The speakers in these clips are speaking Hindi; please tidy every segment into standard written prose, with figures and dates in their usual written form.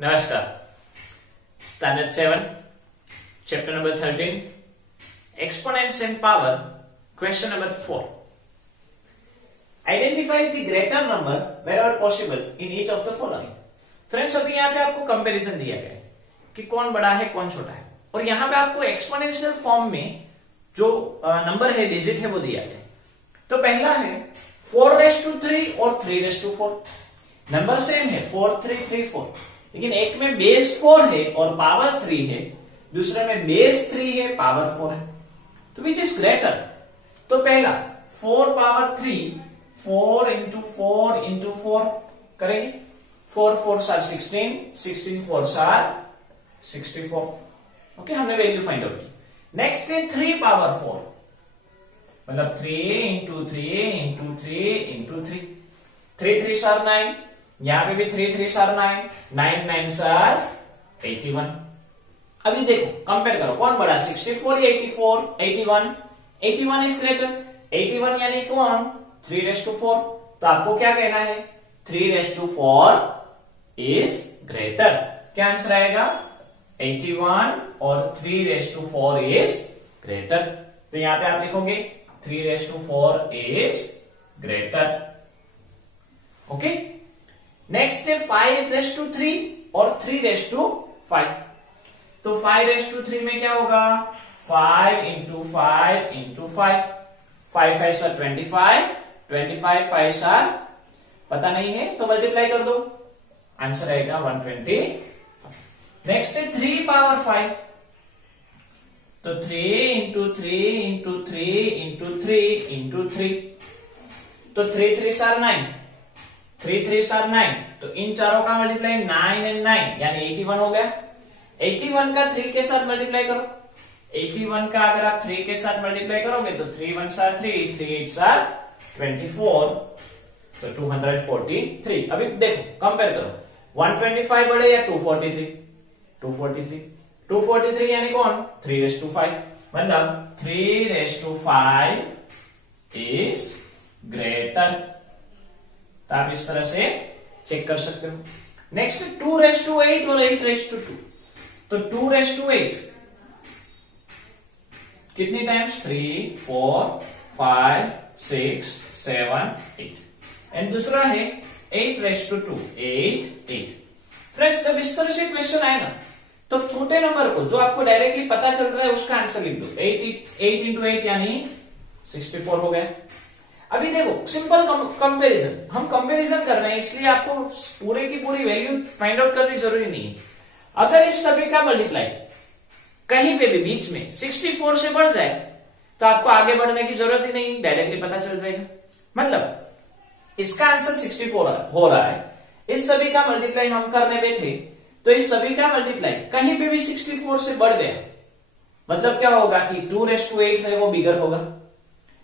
नमस्कार। Standard 7 chapter number 13 exponents and power question number 4। Identify the greater number wherever possible in each of the following. Friends, अभी यहाँ पे आपको कंपैरिजन दिया गया है कि कौन बड़ा है कौन छोटा है, और यहाँ पे आपको एक्सपोनेंशियल फॉर्म में जो नंबर है, डिजिट है, वो दिया गया है। तो पहला है 4⁻³ और 3⁻4। नंबर सेम है 4 3 3 4, लेकिन एक में बेस 4 है और पावर 3 है, दूसरे में बेस 3 है पावर 4 है। तो विच इज ग्रेटर? तो पहला 4 पावर 3, 4 इंटू 4 इंटू 4 करेंगे। 4 4 आर 16, 16 4 आर 64। ओके, हमने वैल्यू फाइंड आउट की। नेक्स्ट है 3 पावर 4, मतलब 3 इंटू 3 इंटू 3 इंटू 3। 3 3 आर 9, यहां पे भी 3 3 आर 9, 9 9 आर 81। अभी देखो, कंपेयर करो कौन बड़ा, 64 या 84? 81। 81 इज ग्रेटर। 81 यानी कौन? 3⁻4। तो आपको क्या कहना है? 3⁻4 इज ग्रेटर। क्या आंसर आएगा? 81 और 3⁻4 इज ग्रेटर। तो यहां पे आप लिखोगे 3⁻4 इज ग्रेटर। ओके, नेक्स्ट है 5⁻3 और 3⁻5। तो 5⁻3 में क्या होगा? 5 इंटू 5 इंटू 5। 5 5 आर 25, 25 5 आर पता नहीं है तो मल्टीप्लाई कर दो, आंसर आएगा 125। नेक्स्ट है 3 पावर 5। तो 3 इंटू 3 इंटू 3 इंटू 3 इंटू 3। तो 3 3 आर 9, 3 3 आर 9। तो इन चारों का मल्टीप्लाई 9 एंड 9 यानी 81 हो गया। 81 का 3 के साथ मल्टीप्लाई करो। 81 का अगर आप 3 के साथ मल्टीप्लाई करोगे तो 3 1 आर 3, 3 8 आर 24, तो 243। अभी देखो, कंपेयर करो, 125 बड़े या 243? 243। 243 यानी कौन? 3⁻5, मतलब 3⁻5 इज ग्रेटर। तो आप इस तरह से चेक कर सकते हो। नेक्स्ट 2⁻8 और 8⁻2। तो 2⁻8 कितनी टाइम्स? 3 4 5 6 7 8। एंड दूसरा है 8⁻2, 8 8। फ्रेंड्स, जब इस तरह से क्वेश्चन आए ना, तो छोटे नंबर को जो आपको डायरेक्टली पता चल रहा है उसका आंसर लिख दो। 8 इंटू 8 यानी 64 हो गया। अभी देखो, सिंपल कंपैरिजन, हम कंपैरिजन कर रहे हैं इसलिए आपको पूरे की पूरी वैल्यू फाइंड आउट करनी जरूरी नहीं है। अगर इस सभी का मल्टीप्लाई कहीं पे भी बीच में 64 से बढ़ जाए तो आपको आगे बढ़ने की जरूरत ही नहीं, डायरेक्टली पता चल जाएगा। मतलब इसका आंसर 64 हो रहा है, इस सभी का मल्टीप्लाई हम करने बैठे तो इस सभी का मल्टीप्लाई कहीं पे भी 64 से बढ़ गया, मतलब क्या होगा कि 2⁻8 है वो बिगर होगा।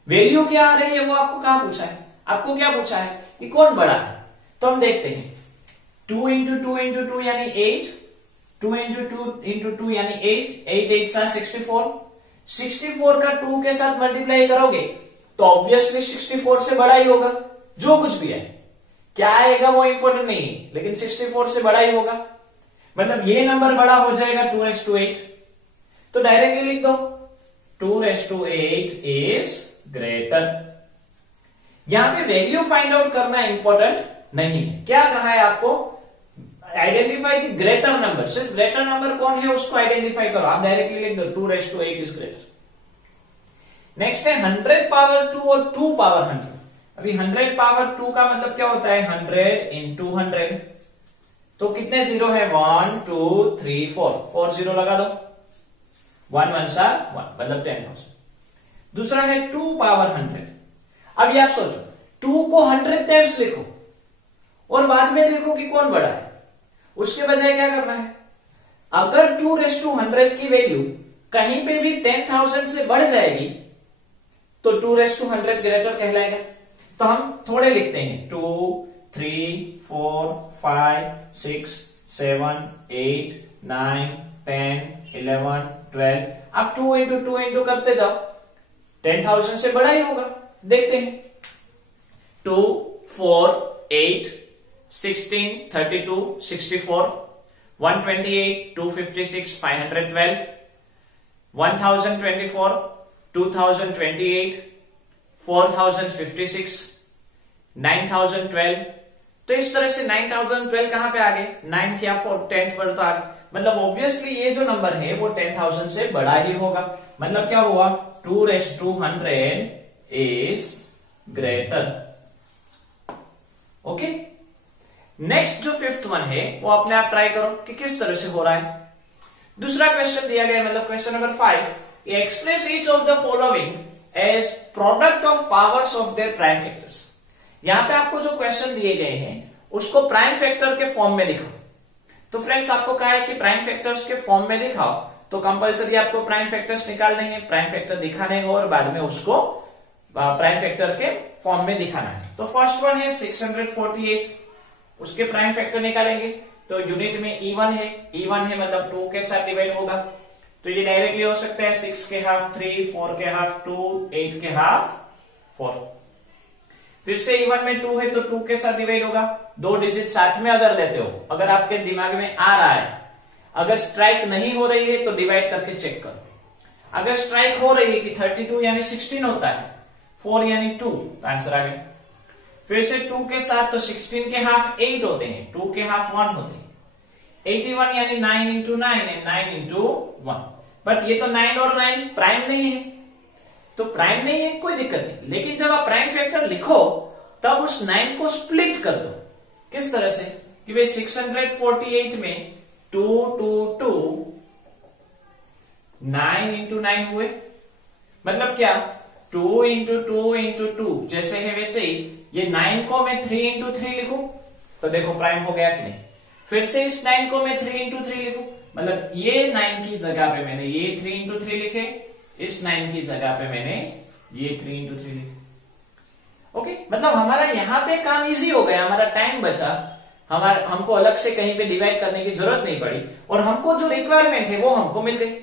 वैल्यू क्या आ रही है वो आपको कहां पूछा है? आपको क्या पूछा है कि कौन बड़ा है? तो हम देखते हैं 2 इंटू 2 इंटू 2 यानी 8, 2 इंटू 2 इंटू 2 यानी 8, 8 8 64। 64 का 2 के साथ मल्टीप्लाई करोगे तो ऑब्वियसली 64 से बड़ा ही होगा, जो कुछ भी है। क्या आएगा वो इंपॉर्टेंट नहीं है, लेकिन 64 से बड़ा ही होगा, मतलब ये नंबर बड़ा हो जाएगा 2⁻8। तो डायरेक्टली लिख दो 2⁻8 इज ग्रेटर। यहां पे वैल्यू फाइंड आउट करना इंपॉर्टेंट नहीं है। क्या कहा है आपको? Identify the greater number. सिर्फ ग्रेटर नंबर कौन है उसको आइडेंटिफाई करो। आप डायरेक्टली लिख दो 2⁻8 इज ग्रेटर। नेक्स्ट है 100 पावर 2 और 2 पावर 100। अभी 100 पावर 2 का मतलब क्या होता है? 100 इंटू 100। तो कितने जीरो है? 1 2 3 4, 4 जीरो लगा दो, 1 1 1 मतलब 10,000। दूसरा है 2 पावर 100। अब आप सोचो, 2 को 100 टाइम्स लिखो और बाद में देखो कि कौन बड़ा है। उसके बजाय क्या करना है? अगर 2⁻100 की वैल्यू कहीं पे भी 10,000 से बढ़ जाएगी तो 2⁻100 ग्रेटर कहलाएगा। तो हम थोड़े लिखते हैं 2 3 4 5 6 7 8 9 10 11 12। आप 2 इंटू 2 इंटू करते जाओ, 10,000 से बड़ा ही होगा। देखते हैं 2 4 8 16 32 64 128, 256, 512, 1024, 2028, 4056, 9012। तो इस तरह से 9012 कहां पे आ गए? 9th या 10th पर तो आ गए। मतलब ऑब्वियसली ये जो नंबर है वो 10,000 से बड़ा ही होगा। मतलब क्या हुआ? 2⁻100 इज ग्रेटर। ओके, नेक्स्ट जो 5th वन है वो अपने आप ट्राई करो कि किस तरह से हो रहा है। दूसरा क्वेश्चन दिया गया, मतलब question number 5, express each of the following as product of powers of their prime factors. यहां पे आपको जो क्वेश्चन दिए गए हैं उसको प्राइम फैक्टर के फॉर्म में दिखाओ। तो फ्रेंड्स आपको कहा है कि प्राइम फैक्टर्स के फॉर्म में दिखाओ, तो कंपलसरी आपको प्राइम फैक्टर्स निकालने हैं, प्राइम फैक्टर दिखाने हो और बाद में उसको प्राइम फैक्टर के फॉर्म में दिखाना है। तो फर्स्ट वन है 648, उसके प्राइम फैक्टर निकालेंगे। तो यूनिट में E1 है, E1 है मतलब 2 के साथ डिवाइड होगा। तो ये डायरेक्टली हो सकता है 6 के हाफ 3, 4 के हाफ 2, 8 के हाफ 4। फिर से E1 में 2 है तो 2 के साथ डिवाइड होगा। 2 डिजिट साथ में अगर लेते हो, अगर आपके दिमाग में आ रहा है, अगर स्ट्राइक नहीं हो रही है तो डिवाइड करके चेक करो। अगर स्ट्राइक हो रही है कि 32 यानी 16 होता है, 4 यानी 2, तो आंसर आ गया। फिर से 2 के साथ तो 16 के हाफ 8 होते हैं, 2 के हाफ 1 होते हैं। 81 यानी 9 इंटू 9 है, 9 इंटू 1। बट ये तो 9 और 9 प्राइम नहीं है, तो प्राइम नहीं है कोई दिक्कत नहीं, लेकिन जब आप प्राइम फैक्टर लिखो तब उस 9 को स्प्लिट कर दो। किस तरह से कि भाई 648 में 2 2 2 9 इंटू 9 हुए, मतलब क्या 2 इंटू 2 इंटू 2 जैसे है वैसे ही ये 9 को मैं 3 इंटू 3 लिखूं तो देखो प्राइम हो गया कि नहीं। फिर से इस 9 को मैं 3 इंटू 3 लिखूं, मतलब ये 9 की जगह पे मैंने ये 3 इंटू 3 लिखे, इस 9 की जगह पे मैंने ये 3 इंटू 3 लिखे। ओके, मतलब हमारा यहां पे काम इजी हो गया, हमारा टाइम बचा, हमको अलग से कहीं पे डिवाइड करने की जरूरत नहीं पड़ी और हमको जो रिक्वायरमेंट है वो हमको मिल गई।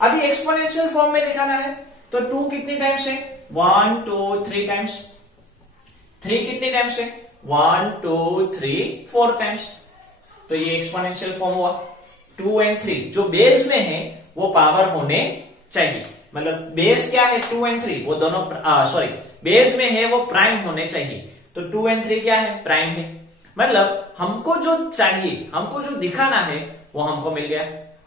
अभी एक्सपोनेंशियल फॉर्म में दिखाना है तो 2 कितनी टाइम्स है? 1 2 3 टाइम्स। 3 कितनी टाइम्स है? 1 2 3 4 टाइम्स। तो ये एक्सपोनेंशियल फॉर्म हुआ। 2 और 3 जो बेस में है वो पावर होने चाहिए, मतलब बेस क्या है 2 और 3 वो दोनों सॉरी बेस में है वो प्राइम होने चाहिए। तो 2 और 3 क्या है? प्राइम है। मतलब हमको जो चाहिए, हमको जो दिखाना है वो हमको मिल गया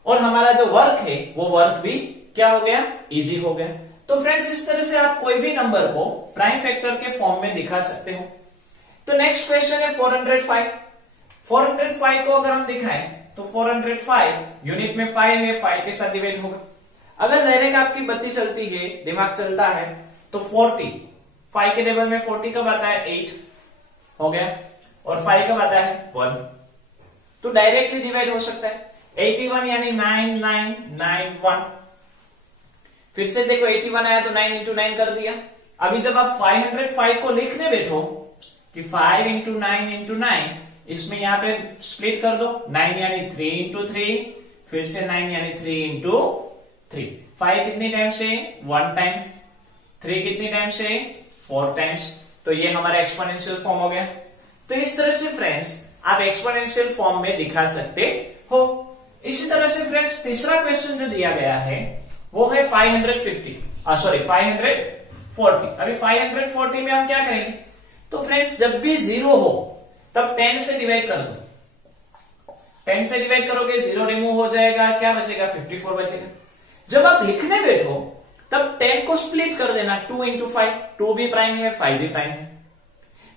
और हमारा जो वर्क है वो वर्क भी क्या हो गया? इजी हो गया। तो फ्रेंड्स इस तरह से आप कोई भी नंबर को प्राइम फैक्टर के फॉर्म में दिखा सकते हो। तो नेक्स्ट क्वेश्चन है 405। 405 को अगर हम दिखाएं तो 405 यूनिट में 5 है, 5 के साथ डिवाइड होगा। अगर डायरेक्ट आपकी बत्ती चलती है, दिमाग चलता है, तो 40 5 के टेबल में 40 कब आता है? 8 हो गया, और 5 कब आता है? 1। तो डायरेक्टली डिवाइड हो सकता है। 81 यानी 9 9 9 1। फिर से देखो 81 आया तो 9 इंटू 9 कर दिया। अभी जब आप 505 को लिखने बैठो कि 5 इंटू 9 इंटू 9, इसमें यहां पे स्प्लिट कर दो। 9 यानी 3 इंटू 3, फिर से 9 यानी 3 इंटू 3। 5 कितनी टाइम से? 1 टाइम। 3 कितनी टाइम से? 4 टाइम्स। तो ये हमारा एक्सपोनेंशियल फॉर्म हो गया। तो इस तरह से फ्रेंड्स आप एक्सपोनेंशियल फॉर्म में दिखा सकते हो। इसी तरह से फ्रेंड्स तीसरा क्वेश्चन जो दिया गया है वो है 540। अभी 540 में हम क्या करेंगे? तो फ्रेंड्स जब भी 0 हो तब 10 से डिवाइड कर दो। 10 से डिवाइड करोगे 0 रिमूव हो जाएगा, क्या बचेगा? 54 बचेगा। जब आप लिखने बैठो तब 10 को स्प्लिट कर देना 2 इंटू 5। 2 भी प्राइम है, 5 भी प्राइम है।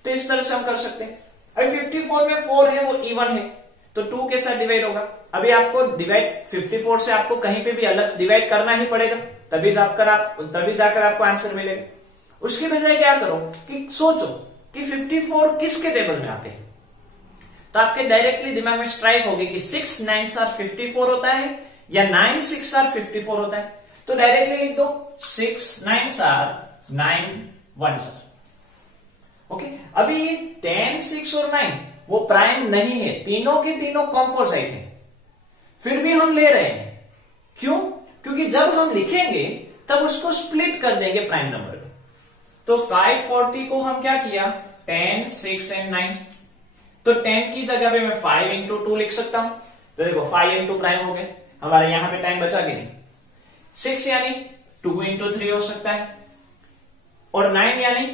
तो इस तरह से हम कर सकते हैं। अभी 54 में 4 है वो इवन है तो 2 के साथ डिवाइड होगा। अभी आपको डिवाइड 54 से आपको कहीं पे भी अलग डिवाइड करना ही पड़ेगा, तभी जाकर आपको आंसर मिलेगा। उसके बजाय क्या करो कि सोचो कि 54 किसके टेबल में आते हैं, तो आपके डायरेक्टली दिमाग में स्ट्राइक होगी कि 6 9s are 54 होता है या 9 6 are 54 होता है। तो डायरेक्टली लिख दो 6 9s are 9 1s are। Okay, अभी 10 6 और 9 वो प्राइम नहीं है, तीनों के तीनों कॉम्पोजिट हैं, फिर भी हम ले रहे हैं। क्यों? क्योंकि जब हम लिखेंगे तब उसको स्प्लिट कर देंगे प्राइम नंबर में। तो 540 को हम क्या किया? 10 6 एंड 9। तो 10 की जगह पे मैं 5 इंटू 2 लिख सकता हूं। तो देखो 5 इंटू प्राइम हो गए, हमारे यहां पे टाइम बचा कि नहीं। 6 यानी 2 इंटू 3 हो सकता है, और 9 यानी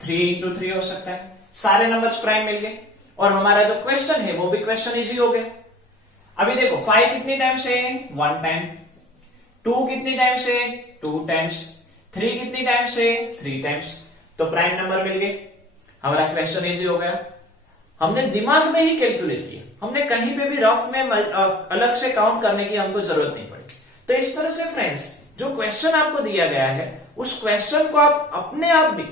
3 इंटू 3 हो सकता है। सारे नंबर्स प्राइम मिल गए, और हमारा जो क्वेश्चन है वो भी क्वेश्चन इजी हो गया। अभी देखो 5 कितनी टाइम से 1 टाइम, 2 कितनी टाइम से 2 टाइम्स, 3 कितनी टाइम से 3 टाइम्स, तो प्राइम नंबर मिल गए, हमारा क्वेश्चन इजी हो गया। हमने दिमाग में ही कैलकुलेट किया, हमने कहीं पे भी रफ में अलग से काउंट करने की हमको जरूरत नहीं पड़ी। तो इस तरह से फ्रेंड्स जो क्वेश्चन आपको दिया गया है उस क्वेश्चन को आप अपने आप भी,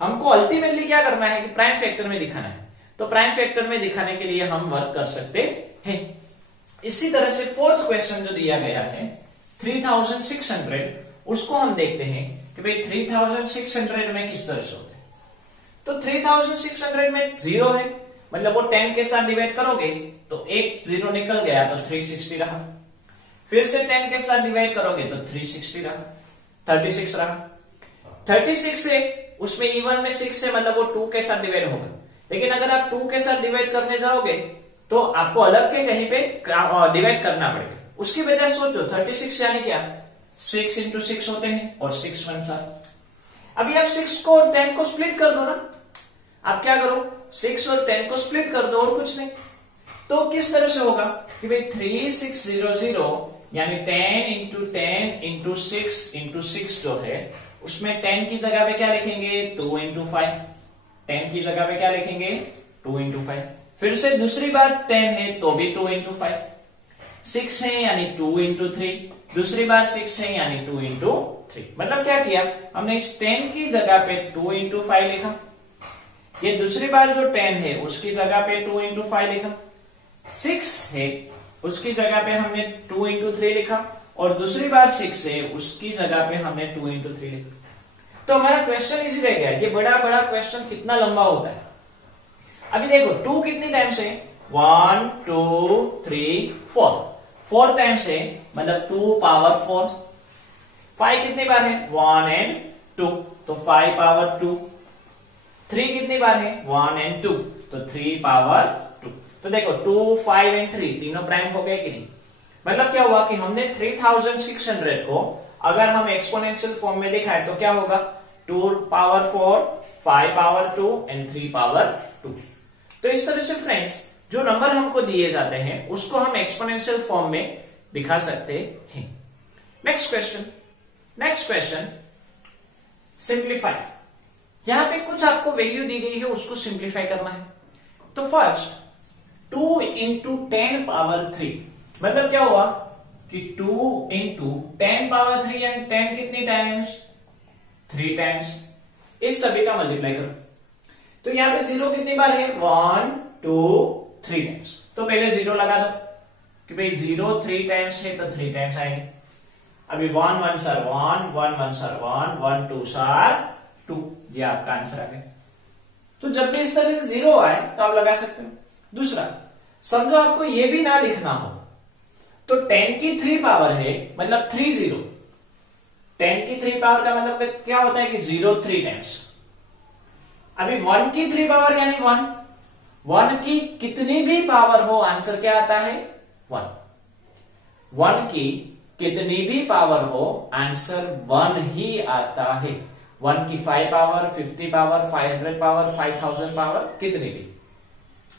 हमको अल्टीमेटली क्या करना है कि प्राइम फैक्टर में दिखाना है, तो प्राइम फैक्टर में दिखाने के लिए हम वर्क कर सकते हैं। इसी तरह से फोर्थ क्वेश्चन जो दिया गया है 3600, उसको हम देखते हैं कि भाई 3600 में किस तरह से होते हैं। तो 3600 में 0 है, मतलब वो 10 के साथ डिवाइड करोगे तो एक 0 निकल गया तो 360 रहा, फिर से 10 के साथ डिवाइड करोगे तो 360 रहा, 36 रहा। 36 से उसमें इवन में 6 से मतलब वो 2 के साथ डिवाइड होगा, लेकिन अगर आप 2 के साथ डिवाइड करने जाओगे तो आपको अलग के कहीं पे डिवाइड करना पड़ेगा। उसकी वजह सोचो 36 यानी क्या, 6 इंटू 6 होते हैं और 6 1 7। अभी आप 6 को और 10 को स्प्लिट कर दो ना, आप क्या करो 6 और 10 को स्प्लिट कर दो और कुछ नहीं। तो किस तरह से होगा कि भाई 3600 यानी 10 इंटू 10 इंटू 6 इंटू 6 जो है उसमें 10 की जगह पे क्या लिखेंगे 2 इंटू 5, 10 की जगह पे क्या लिखेंगे 2 इंटू 5। फिर से दूसरी बार 10 है तो भी 2 इंटू 5, 6 है यानी 2 इंटू 3, दूसरी बार 6 है यानी 2 इंटू 3। मतलब क्या किया हमने इस 10 की जगह पे 2 इंटू 5 लिखा, ये दूसरी बार जो 10 है उसकी जगह पे 2 इंटू 5 लिखा, 6 है उसकी जगह पे हमने 2 इंटू 3 लिखा, और दूसरी बार 6 है उसकी जगह पे हमने 2 इंटू 3 लिखा। तो हमारा क्वेश्चन इजी रह गया। ये बड़ा बड़ा क्वेश्चन कितना लंबा होता है। अभी देखो 2 कितनी टाइम से 1 2 3 4, 4 टाइम से मतलब 2 पावर 4। 5 कितनी बार है 1 एंड 2, तो 5 पावर 2। 3 कितनी बार है 1 एंड 2, तो 3 पावर 2। तो देखो 2 5 एंड 3 तीनों प्राइम हो गए कि नहीं। मतलब क्या हुआ कि हमने 3600 को अगर हम एक्सपोनेंशियल फॉर्म में दिखाए तो क्या होगा 2 पावर 4, 5 पावर 2 एंड 3 पावर 2। तो इस तरह से फ्रेंड्स जो नंबर हमको दिए जाते हैं उसको हम एक्सपोनेंशियल फॉर्म में दिखा सकते हैं। Next question simplify. यहां पे कुछ आपको वैल्यू दी गई है उसको सिंप्लीफाई करना है। तो फर्स्ट 2 इंटू 10 पावर 3, मतलब क्या हुआ कि 2 इंटू 10 पावर 3 एंड 10 कितनी टाइम्स 3 टाइम्स, इस सभी का मल्टीप्लाई करो। तो यहां पे 0 कितनी बार है 1 2 3 टाइम्स, तो पहले 0 लगा दो कि भाई 0 3 टाइम्स है तो 3 टाइम्स आएंगे। अभी 1 1 सर 1 1 1 सर 1 1 2 सर 2, ये आपका आंसर आ गया। तो जब भी इस तरह से 0 आए तो आप लगा सकते हो। दूसरा समझो आपको ये भी ना लिखना हो तो 10 की 3 पावर है मतलब 3 0, 10 की 3 पावर का मतलब क्या होता है कि 0 3 टाइम्स। अभी 1 की 3 पावर यानी 1, 1 की कितनी भी पावर हो आंसर क्या आता है 1, 1 की कितनी भी पावर हो आंसर 1 ही आता है। 1 की 5 पावर 50 पावर 500 पावर 5000 पावर कितनी भी।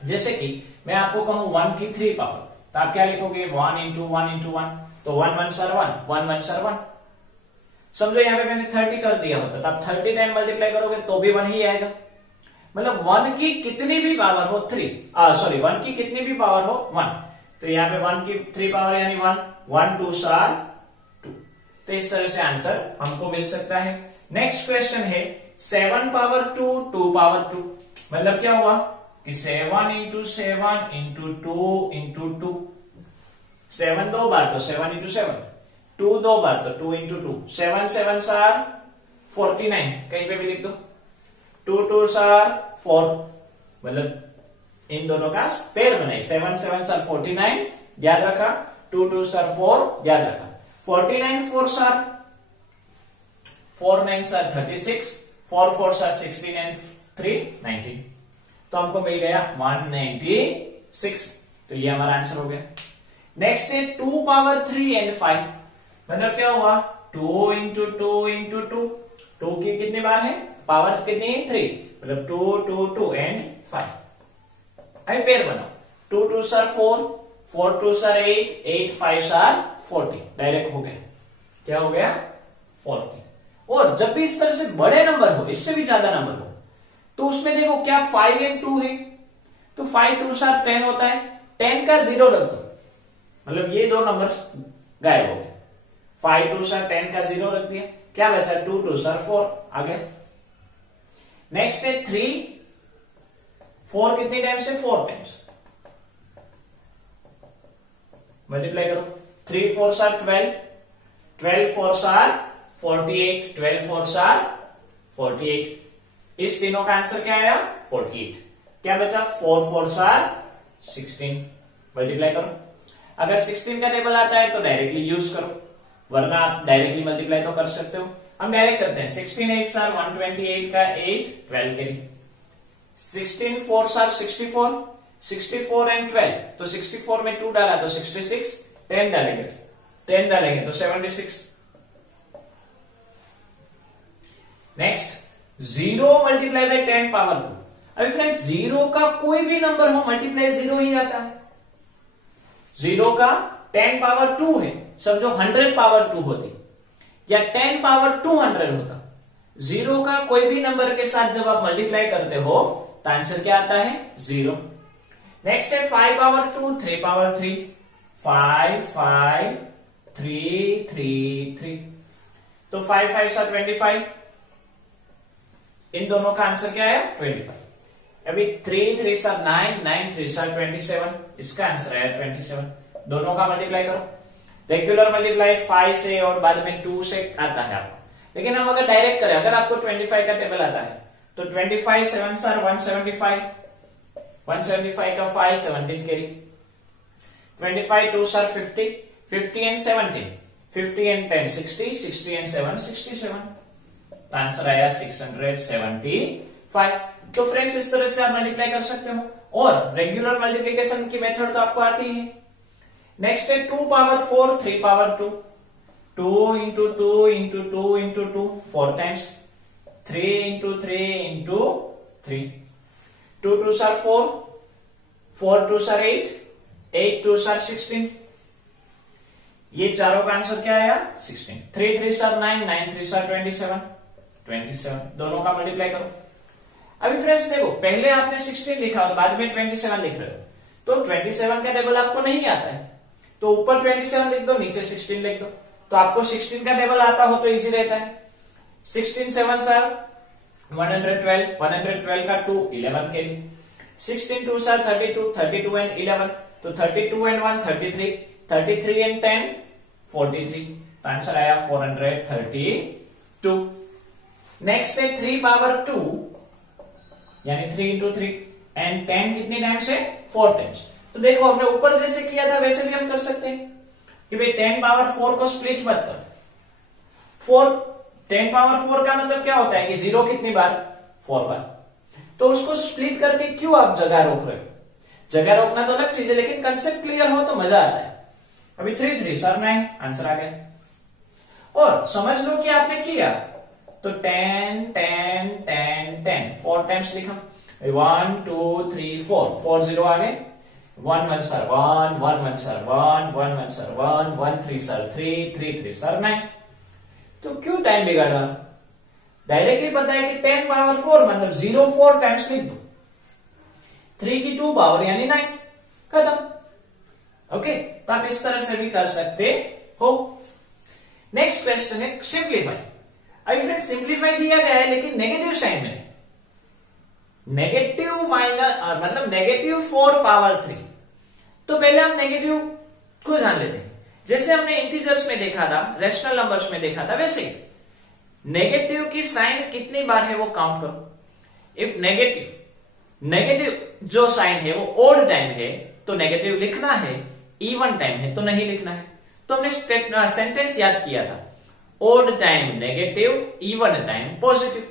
जैसे कि मैं आपको कहूं 1 की 3 पावर तो आप क्या लिखोगे 1 इंटू 1 इंटू 1, तो 1 1 सर 1 1 1 सर 1। समझो यहां पे मैंने 30 कर दिया होता तो आप 30 टाइम मल्टीप्लाई करोगे तो भी 1 ही आएगा। मतलब 1 की कितनी भी पावर हो 1 की कितनी भी पावर हो 1, तो यहाँ पे 1 की 3 पावर यानी 1 1 2 सर 2। तो इस तरह से आंसर हमको मिल सकता है। नेक्स्ट क्वेश्चन है 7 पावर 2 2 पावर 2, मतलब क्या हुआ कि 7 इंटू 7 इंटू 2 इंटू 2, 7 दो बार तो 7 इंटू 7, 2 दो बार तो 2 इंटू 2, 7 7 सर 49, कहीं पे भी लिख दो, 2 2 सर 4, मतलब इन दोनों का पेयर बनाए। 7 7 सर 49 याद रखा, 2 2 सर 4 याद रखा, 49 4 सर 4 9 सर 36, 4 4 सर 16 एंड 3 19, तो हमको मिल गया 196। तो ये हमारा आंसर हो गया। नेक्स्ट है 2 पावर 3 एंड 5, मतलब क्या हुआ 2 इंटू 2 इंटू 2, 2 की कितनी बार है, पावर कितनी है 3, मतलब 2 2 2 एंड 5। अभी पेयर बनाओ, 2 2 सर 4, 4 2 सर 8, 8 5 सर 40, डायरेक्ट हो गया, क्या हो गया 40। और जब भी इस तरह से बड़े नंबर हो, इससे भी ज्यादा नंबर हो, तो उसमें देखो क्या 5 एंड 2 है, तो 5 2 सर 10 होता है, 10 का 0 रख दो, मतलब ये दो नंबर्स गायब हो गए, 5 2 सर 10 का 0 रख दिया, क्या बचा 2 2 सर 4 आ गया। नेक्स्ट है 3, 4 कितनी टाइम्स है 4 टाइम्स, मल्टीप्लाई करो, 3 4 सर 12, 12 4 सर 48, 12 4 सर 48, इस तीनों का आंसर क्या आया 48, क्या बचा 4 4 सर 16, मल्टीप्लाई करो। अगर 16 का टेबल आता है तो डायरेक्टली यूज करो, वरना आप डायरेक्टली मल्टीप्लाई तो कर सकते हो, हम डायरेक्ट करते हैं। 16 8 सर 128 का 8 12 कैरी, 16 4 सर 64, 64 एंड 12, तो 64 में 2 डाला तो 66, 10 डालेंगे 10 डालेंगे तो 76। नेक्स्ट 0 मल्टीप्लाई बाय 10 पावर 2, अभी फ्रेंड्स 0 का कोई भी नंबर हो मल्टीप्लाई 0 ही आता है, 0 का 10 पावर 2 है, समझो 100 पावर 2 होती या 10 पावर 200 होता, 0 का कोई भी नंबर के साथ जब आप मल्टीप्लाई करते हो तो आंसर क्या आता है 0। नेक्स्ट है 5 पावर 2, 3 पावर 3, 5 5 3 3 3, तो 5 5 सा 25, इन दोनों का आंसर क्या आया 25। अभी 3 3 सा 9, 9 3 सा 27, इसका आंसर आया 27। दोनों का मल्टीप्लाई करो, रेगुलर मल्टीप्लाई 5 से और बाद में 2 से आता है आपको, लेकिन हम अगर डायरेक्ट करें, अगर आपको 25 का टेबल आता है तो 25 7 सर 175, 175 का 5 17 carry, 25 2 sir 50, 50 and 17, 50 and 10 60, 60 and 7 67, answer आया 675। तो फ्रेंड्स इस तरह से आप मल्टीप्लाई कर सकते हो, और रेगुलर मल्टीप्लिकेशन की मेथड तो आपको आती है। नेक्स्ट है 2 power 4, 3 power 2, 2 into 2 into 2 into 2 4 times, 3 into 3 into 3, 2 2 sir 4, 4 2 sir 8, 8 2 sir 16, ये चारों का आंसर क्या आया 16, 3 3 सर 9, 9 3 सर 27, 27, दोनों का मल्टीप्लाई करो। अभी फ्रेंड्स देखो, पहले आपने 16 लिखा और बाद में 27 लिख रहे हो, तो 27 का टेबल आपको नहीं आता है, तो ऊपर 27 लिख दो, नीचे 16 लिख दो, तो आपको 16 का टेबल आता हो तो इजी रहता है। 16 7 सर 112, 112 का 2 11 कैरी, 16 2 सर 32, 32 एंड 11, तो 32 एंड 1 33, 33 एंड 10 43, तो आंसर आया 432। नेक्स्ट है 3 पावर 2, यानी 3 इंटू 3 एंड 10 कितने टाइम्स है 4 टाइम्स, तो देखो हमने ऊपर जैसे किया था वैसे भी हम कर सकते हैं कि भाई 10 पावर 4 को स्प्लिट मत कर, 10 पावर 4 का मतलब क्या होता है कि 0 कितनी बार 4 बार, तो उसको स्प्लिट करके क्यों आप जगह रोक रहे हो, जगह रोकना तो अलग चीज है, लेकिन कंसेप्ट क्लियर हो तो मजा आता है। अभी 3 3 सर 9, आंसर आ गया, और समझ लो कि आपने किया तो 10 10 10 10 4 टाइम्स लिखा, 1 2 3 4 4 0 आ गए, 1 1 sir 1 1 1 sir 1 1 1 sir 1 1 3 sir 3 3 3 sir 9, तो क्यों टाइम बिगाड़ा, डायरेक्टली पता है कि 10 पावर 4 मतलब 0 4 टाइम्स लिख दो, 3 की 2 पावर यानी 9, खत्म। ओके, तो आप इस तरह से भी कर सकते हो। नेक्स्ट क्वेश्चन है सिंप्लीफाई। अभी फ्रेंड सिंप्लीफाई दिया गया है लेकिन नेगेटिव साइन में, नेगेटिव माइनस मतलब नेगेटिव 4 पावर 3, तो पहले हम नेगेटिव को जान लेते हैं। जैसे हमने इंटीजर्स में देखा था, रेशनल नंबर्स में देखा था, वैसे नेगेटिव की साइन कितनी बार है वो काउंट करो। इफ नेगेटिव जो साइन है वो ओड टाइम है तो नेगेटिव लिखना है, इवन टाइम है तो नहीं लिखना है। तो हमने सेंटेंस याद किया था, odd time negative, even time positive.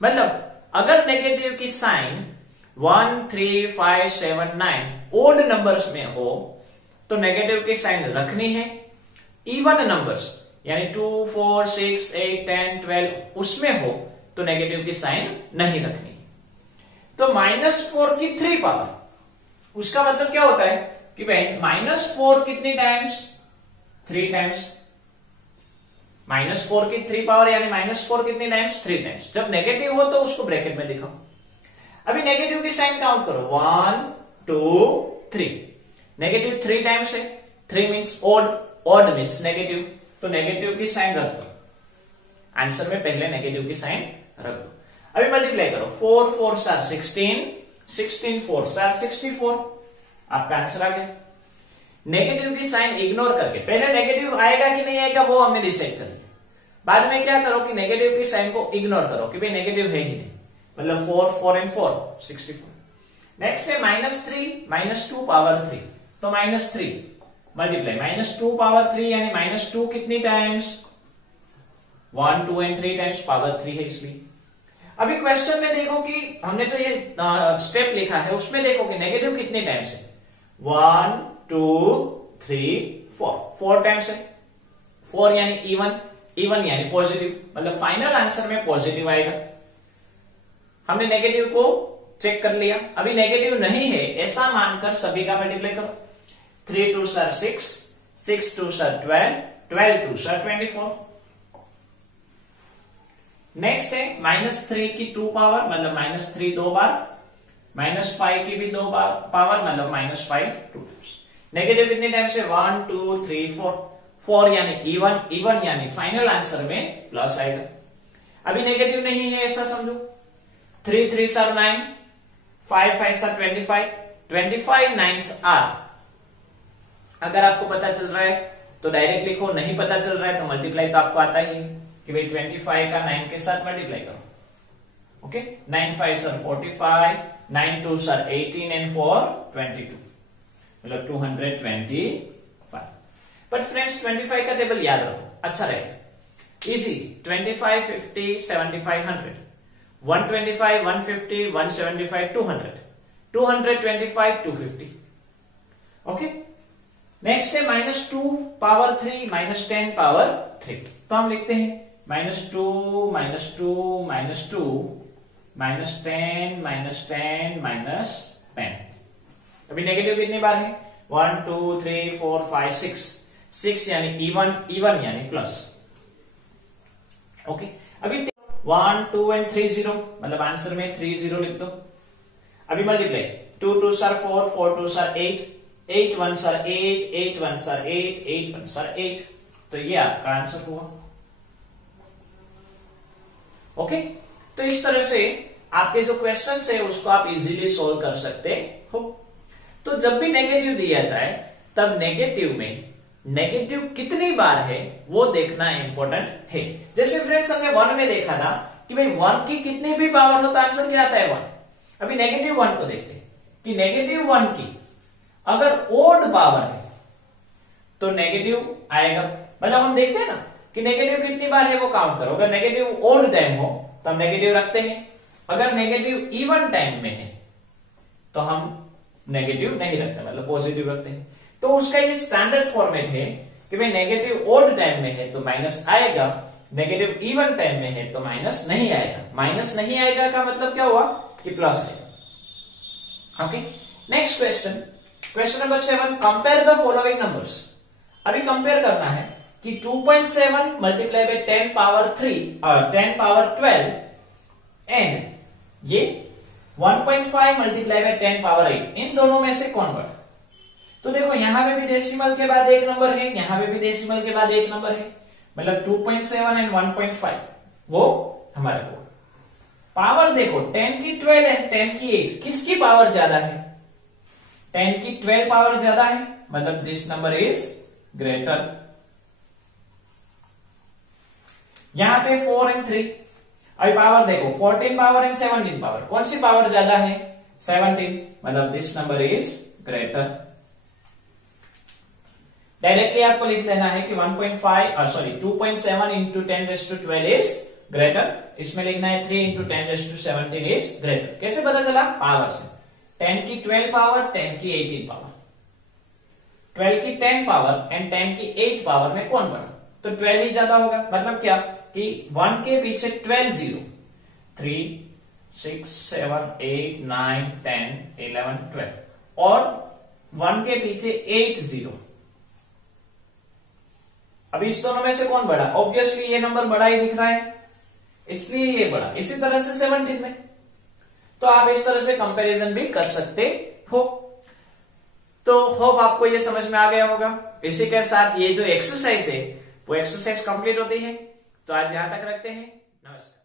मतलब अगर नेगेटिव की साइन 1 3 5 7 9 ओड नंबर्स में हो तो नेगेटिव की साइन रखनी है। इवन नंबर्स यानी 2, 4, 6, 8, 10, 12 उसमें हो तो नेगेटिव की साइन नहीं रखनी। तो -4 की 3 पावर, उसका मतलब क्या होता है कि भाई -4 कितनी टाइम्स, 3 टाइम्स। -4 की 3 पावर यानी -4 कितनी टाइम्स, 3 टाइम्स। जब नेगेटिव हो तो उसको ब्रैकेट में दिखाओ। अभी नेगेटिव की साइन काउंट करो, 1, 2, 3। नेगेटिव 3 टाइम्स है, 3 means odd, odd means negative, तो नेगेटिव की साइन रख दो। आंसर में पहले नेगेटिव की साइन रख दो। अभी मल्टीप्लाई करो, 4 4 16, 16 4 64, आपका आंसर आ गया। नेगेटिव की साइन इग्नोर करके, पहले नेगेटिव आएगा कि नहीं आएगा वो हमने डिसाइड कर लिया, बाद में क्या करो कि नेगेटिव की साइन को इग्नोर करो कि भाई नेगेटिव है ही नहीं, मतलब 4 4 and 4 64। नेक्स्ट है -3 -2 पावर 3, तो -3 मल्टीप्लाई -2 पावर 3 यानी -2 कितनी टाइम्स, 1 2 and 3 टाइम्स, पावर 3 है इसलिए। अभी क्वेश्चन में देखो कि हमने जो ये स्टेप लिखा है उसमें देखो कि नेगेटिव कितने टाइम्स है, 1 2 3 4, 4 टाइम्स है। 4 यानी इवन, इवन यानी पॉजिटिव, मतलब फाइनल आंसर में पॉजिटिव आएगा। हमने नेगेटिव को चेक कर लिया। अभी नेगेटिव नहीं है ऐसा मानकर सभी का मल्टीप्लाई करो, 3 2 6, 6 2 12, 12 2 24। नेक्स्ट है -3 की 2 पावर, मतलब -3 2 बार, -5 की भी 2 पावर, मतलब -5 2 टाइम्स। नेगेटिव कितने टाइम्स है, 1 2 3 4, 4 यानी इवन, इवन यानी फाइनल आंसर में प्लस आएगा। अभी नेगेटिव नहीं है ऐसा समझो, 3 3 9, 5 5 25, 25 9s आर। अगर आपको पता चल रहा है तो डायरेक्ट लिखो, नहीं पता चल रहा है तो मल्टीप्लाई तो आपको आता ही है कि भाई 25 का 9 के साथ मल्टीप्लाई करो। ओके, 9 5 45, 9 2 18 and 4 22, मतलब 225। बट फ्रेंड्स 25 का टेबल याद रखो, अच्छा रहेगा, इजी। 25 50 75 100, 125 150 175 200, 225 250। ओके, नेक्स्ट है -2 पावर 3 -10 पावर 3, तो हम लिखते हैं -2 -2 -2 -10 -10 अभी नेगेटिव कितनी बार है, 1 2 3 4 5 6, 6 यानी इवन, इवन यानी प्लस। ओके, अभी 1 2 and 3 0, मतलब आंसर में 3 0 लिख दो। अभी मल्टीप्लाई, 2 2 4, 4 2 8, 8 1 8, 8 1 8, 8 1 8, तो ये आपका आंसर हुआ। ओके, तो इस तरह से आपके जो क्वेश्चंस है उसको आप इजीली सोल्व कर सकते हो। तो जब भी नेगेटिव दिया जाए तब नेगेटिव में नेगेटिव कितनी बार है वो देखना इंपॉर्टेंट है। जैसे फ्रेंड्स हमने 1 में देखा था कि भाई 1 की कितनी भी पावर हो तो आंसर क्या आता है 1। अभी नेगेटिव 1 को देखते हैं कि नेगेटिव 1 की अगर ओड पावर है तो नेगेटिव आएगा, मतलब हम देखते हैं ना कि नेगेटिव कितनी बार है वो काउंट करो। अगर नेगेटिव ओड टाइम हो तो हम नेगेटिव रखते हैं, अगर नेगेटिव इवन टाइम में है तो हम नेगेटिव नहीं रखते, मतलब पॉजिटिव रखते हैं। तो उसका ये स्टैंडर्ड फॉर्मेट है कि भाई नेगेटिव ओड टाइम में है तो माइनस आएगा, नेगेटिव इवन टाइम में है तो माइनस नहीं आएगा। माइनस नहीं आएगा का मतलब क्या हुआ कि प्लस आएगा। Okay, next question, question number 7, compare the following numbers. अभी कंपेयर करना है कि 2.7 मल्टीप्लाई बाय 10 पावर 3 और 10 पावर 12 एंड ये 1.5 मल्टीप्लाई बाय 10 पावर 8, इन दोनों में से कौन बड़ा। तो देखो यहां पे भी डेसिमल के बाद एक नंबर है, यहां पे भी डेसिमल के बाद एक नंबर है, मतलब 2.7 एंड 1.5 वो हमारे को। पावर देखो 10 की 12 एंड 10 की 8, किसकी पावर ज्यादा है, 10 की 12 पावर ज्यादा है, मतलब दिस नंबर इज ग्रेटर। यहां पे 4 एंड 3, अभी पावर देखो 14 पावर एंड 17 पावर, कौन सी पावर ज्यादा है 17, मतलब this number is greater. Directly आपको लिख देना है कि 2.7 इंटू 10⁻12 इज ग्रेटर, इसमें लिखना है 3 इंटू 10⁻17 इज ग्रेटर। कैसे पता चला, पावर से, 10 की 12 पावर 10 की 18 पावर, 12 की 10 पावर एंड 10 की 8 पावर में कौन बड़ा? तो 12 ही ज्यादा होगा। मतलब क्या कि 1 के पीछे 12 जीरो, 3 6 7 8 9 10 11 12 और 1 के पीछे 8 जीरो। अब इस दोनों में से कौन बड़ा? ऑब्वियसली ये नंबर बड़ा ही दिख रहा है, इसलिए ये बड़ा। इसी तरह से 17 में, तो आप इस तरह से कंपैरिजन भी कर सकते हो। तो होप आपको ये समझ में आ गया होगा। इसी के साथ ये जो एक्सरसाइज है वो एक्सरसाइज कंप्लीट होती है। तो आज यहां तक रखते हैं। नमस्कार।